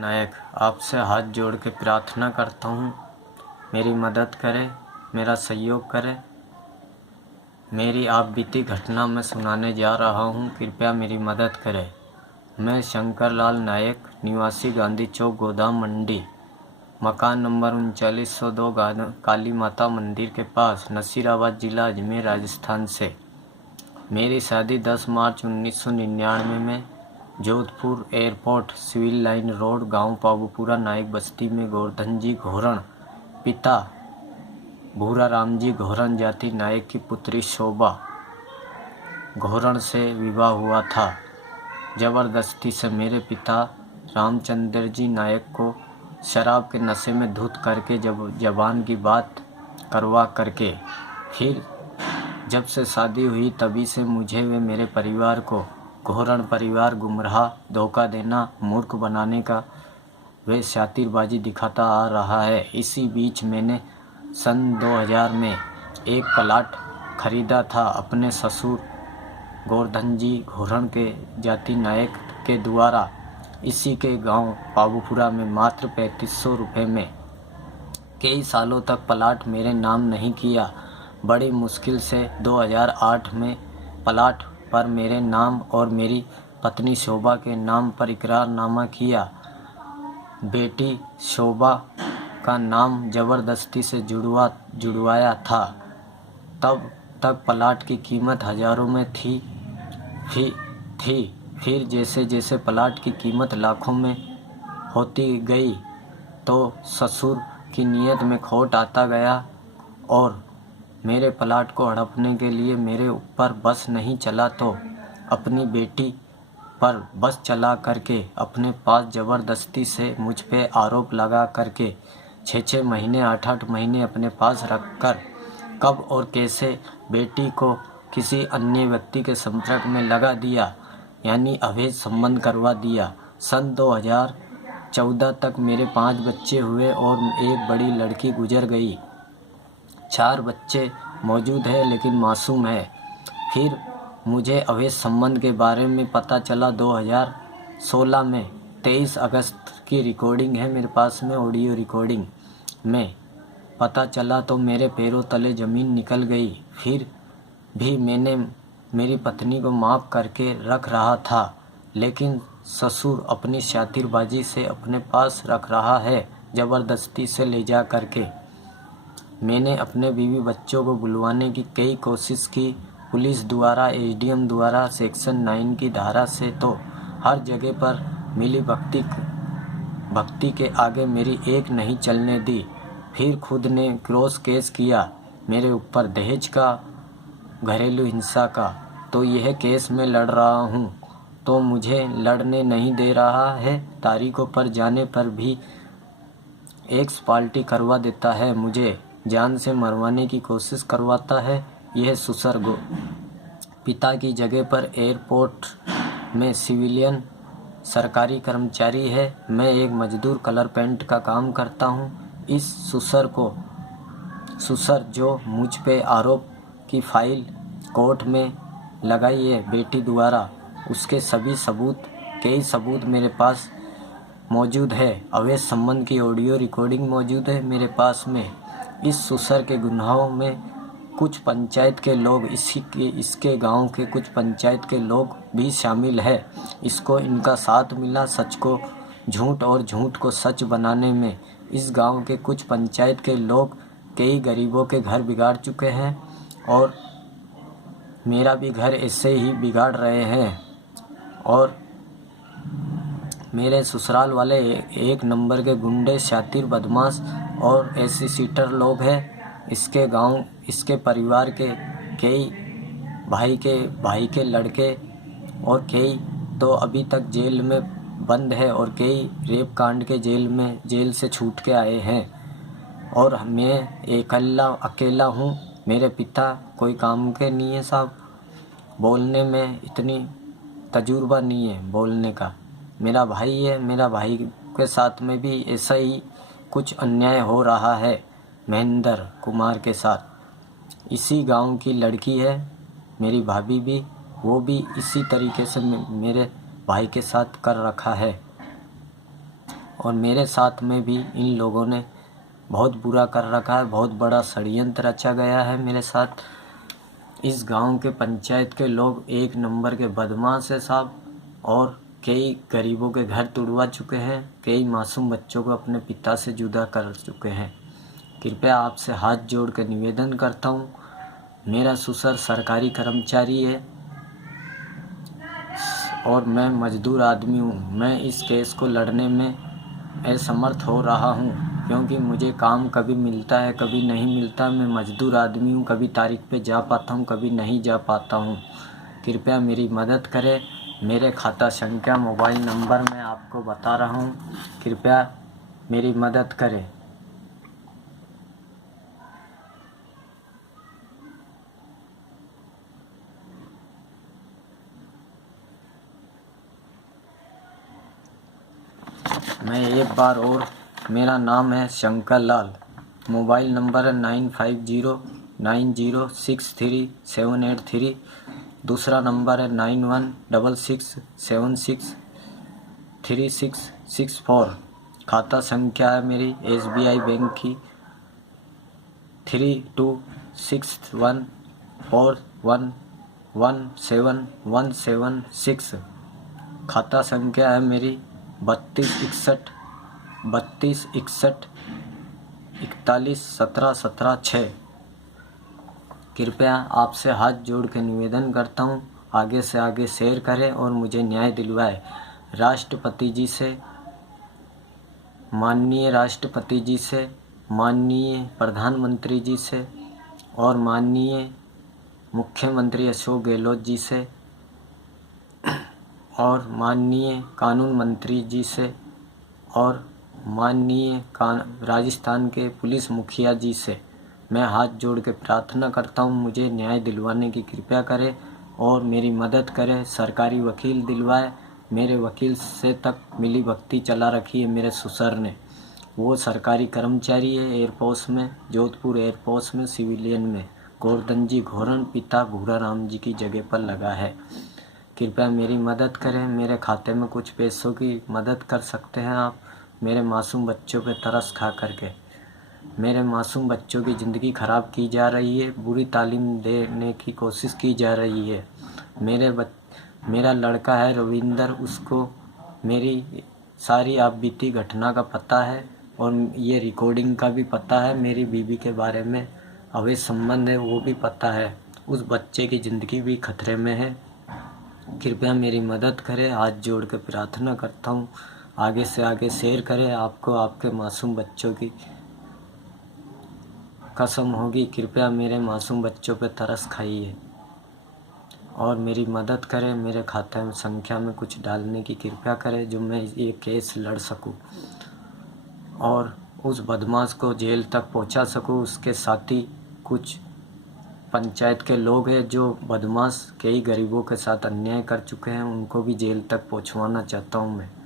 नायक आपसे हाथ जोड़ के प्रार्थना करता हूँ, मेरी मदद करें, मेरा सहयोग करें। मेरी आप बीती घटना में सुनाने जा रहा हूँ, कृपया मेरी मदद करें। मैं शंकर लाल नायक, निवासी गांधी चौक, गोदाम मंडी, मकान नंबर 3902 काली माता मंदिर के पास, नसीराबाद जिला अजमेर राजस्थान से। मेरी शादी 10 मार्च 1999 में Jodhpur airport civil line road, गांव पाबूपुरा, नायक बस्ती में गोवर्धन जी घोरण, पिता भूरा राम जी घोरण, जाति नायक की पुत्री शोभा घोरण से विवाह हुआ था। जबरदस्ती से मेरे पिता रामचंद्र जी नायक को शराब के नशे में धुत करके जबान की बात करवा करके, फिर जब से शादी हुई तभी से मुझे व मेरे परिवार को घोरण परिवार गुमराह, धोखा देना, मूर्ख बनाने का वे शातिरबाजी दिखाता आ रहा है। इसी बीच मैंने सन 2000 में एक प्लाट खरीदा था अपने ससुर गोवर्धन जी घोरण के जाति नायक के द्वारा, इसी के गांव पाबूपुरा में मात्र 3500 रुपये में। कई सालों तक प्लाट मेरे नाम नहीं किया। बड़ी मुश्किल से 2008 में प्लाट पर मेरे नाम और मेरी पत्नी शोभा के नाम पर इकरारनामा किया। बेटी शोभा का नाम ज़बरदस्ती से जुड़वाया था। तब तक प्लाट की कीमत हज़ारों में थी। फिर जैसे जैसे प्लाट की कीमत लाखों में होती गई तो ससुर की नीयत में खोट आता गया और मेरे प्लाट को हड़पने के लिए मेरे ऊपर बस नहीं चला तो अपनी बेटी पर बस चला करके अपने पास ज़बरदस्ती से मुझ पे आरोप लगा करके 6-6 महीने 8-8 महीने अपने पास रखकर कब और कैसे बेटी को किसी अन्य व्यक्ति के संपर्क में लगा दिया, यानी अवैध संबंध करवा दिया। सन 2014 तक मेरे 5 बच्चे हुए और एक बड़ी लड़की गुजर गई। 4 बच्चे मौजूद है लेकिन मासूम है। फिर मुझे अवैध संबंध के बारे में पता चला 2016 में। 23 अगस्त की रिकॉर्डिंग है मेरे पास में, ऑडियो रिकॉर्डिंग में पता चला तो मेरे पैरों तले ज़मीन निकल गई। फिर भी मैंने मेरी पत्नी को माफ़ करके रख रहा था, लेकिन ससुर अपनी शातिरबाजी से अपने पास रख रहा है, ज़बरदस्ती से ले जा करके। मैंने अपने बीवी बच्चों को बुलवाने की कई कोशिश की, पुलिस द्वारा, एसडीएम द्वारा, सेक्शन 9 की धारा से, तो हर जगह पर मिली भक्ति के आगे मेरी एक नहीं चलने दी। फिर खुद ने क्रॉस केस किया मेरे ऊपर, दहेज का, घरेलू हिंसा का। तो यह केस मैं लड़ रहा हूँ तो मुझे लड़ने नहीं दे रहा है। तारीखों पर जाने पर भी एक्स पार्टी करवा देता है, मुझे जान से मरवाने की कोशिश करवाता है। यह सुसर पिता की जगह पर एयरपोर्ट में सिविलियन सरकारी कर्मचारी है। मैं एक मजदूर कलर पेंट का काम करता हूँ। इस सुसर जो मुझ पे आरोप की फाइल कोर्ट में लगाई है बेटी द्वारा, उसके सभी सबूत, कई सबूत मेरे पास मौजूद है। अवैध संबंध की ऑडियो रिकॉर्डिंग मौजूद है मेरे पास में। इस सुसर के गुनाहों में कुछ पंचायत के लोग, इसके गांव के कुछ पंचायत के लोग भी शामिल है। इसको इनका साथ मिला सच को झूठ और झूठ को सच बनाने में। इस गांव के कुछ पंचायत के लोग कई गरीबों के घर बिगाड़ चुके हैं और मेरा भी घर ऐसे ही बिगाड़ रहे हैं। और मेरे ससुराल वाले एक नंबर के गुंडे, शातिर, बदमाश और ऐसे सीटर लोग हैं। इसके गांव, इसके परिवार के कई भाई के लड़के और कई तो अभी तक जेल में बंद है और कई रेप कांड के जेल से छूट के आए हैं। और मैं अकेला हूँ। मेरे पिता कोई काम के नहीं है साहब, बोलने में इतनी तजुर्बा नहीं है बोलने का। मेरा भाई है, मेरा भाई के साथ में भी ऐसा ही कुछ अन्याय हो रहा है महेंद्र कुमार के साथ। इसी गांव की लड़की है मेरी भाभी भी, वो भी इसी तरीके से मेरे भाई के साथ कर रखा है। और मेरे साथ में भी इन लोगों ने बहुत बुरा कर रखा है। बहुत बड़ा षड्यंत्र रचा गया है मेरे साथ। इस गांव के पंचायत के लोग एक नंबर के बदमाश है साहब, और कई गरीबों के घर तुड़वा चुके हैं, कई मासूम बच्चों को अपने पिता से जुदा कर चुके हैं। कृपया आपसे हाथ जोड़ कर निवेदन करता हूँ, मेरा ससुर सरकारी कर्मचारी है और मैं मजदूर आदमी हूँ। मैं इस केस को लड़ने में असमर्थ हो रहा हूँ, क्योंकि मुझे काम कभी मिलता है कभी नहीं मिलता। मैं मजदूर आदमी हूँ, कभी तारीख पे जा पाता हूँ कभी नहीं जा पाता हूँ। कृपया मेरी मदद करें। मेरे खाता संख्या मोबाइल नंबर मैं आपको बता रहा हूँ, कृपया मेरी मदद करें। मैं एक बार और, मेरा नाम है शंकर लाल, मोबाइल नंबर है 9509063783। दूसरा नंबर है 9166763664। खाता संख्या है मेरी SBI बैंक की 326141171716। खाता संख्या है मेरी 3261411717 कृपया आपसे हाथ जोड़ के निवेदन करता हूँ, आगे से आगे शेयर करें और मुझे न्याय दिलवाए। राष्ट्रपति जी से, माननीय राष्ट्रपति जी से, माननीय प्रधानमंत्री जी से और माननीय मुख्यमंत्री अशोक गहलोत जी से और माननीय कानून मंत्री जी से और माननीय राजस्थान के पुलिस मुखिया जी से मैं हाथ जोड़ के प्रार्थना करता हूँ, मुझे न्याय दिलवाने की कृपया करें और मेरी मदद करें। सरकारी वकील दिलवाए। मेरे वकील से तक मिली भक्ति चला रखी है मेरे ससुर ने। वो सरकारी कर्मचारी है एयरपोर्ट में, जोधपुर एयरपोर्ट में, सिविलियन में। गोवर्धन जी घोरन पिता भूरा राम जी की जगह पर लगा है। कृपया मेरी मदद करें। मेरे खाते में कुछ पैसों की मदद कर सकते हैं आप। मेरे मासूम बच्चों पे तरस खा करके मेरे मासूम बच्चों की ज़िंदगी ख़राब की जा रही है, बुरी तालीम देने की कोशिश की जा रही है। मेरा लड़का है रविंदर, उसको मेरी सारी आप बीती घटना का पता है और ये रिकॉर्डिंग का भी पता है। मेरी बीवी के बारे में अवैध संबंध है वो भी पता है। उस बच्चे की ज़िंदगी भी खतरे में है। कृपया मेरी मदद करें, हाथ जोड़ के प्रार्थना करता हूँ, आगे से आगे शेयर करें। आपको आपके मासूम बच्चों की कसम होगी, कृपया मेरे मासूम बच्चों पे तरस खाइए और मेरी मदद करें। मेरे खाते में संख्या में कुछ डालने की कृपया करें, जो मैं ये केस लड़ सकूं और उस बदमाश को जेल तक पहुंचा सकूं। उसके साथी कुछ पंचायत के लोग हैं जो बदमाश कई गरीबों के साथ अन्याय कर चुके हैं, उनको भी जेल तक पहुंचवाना चाहता हूं मैं।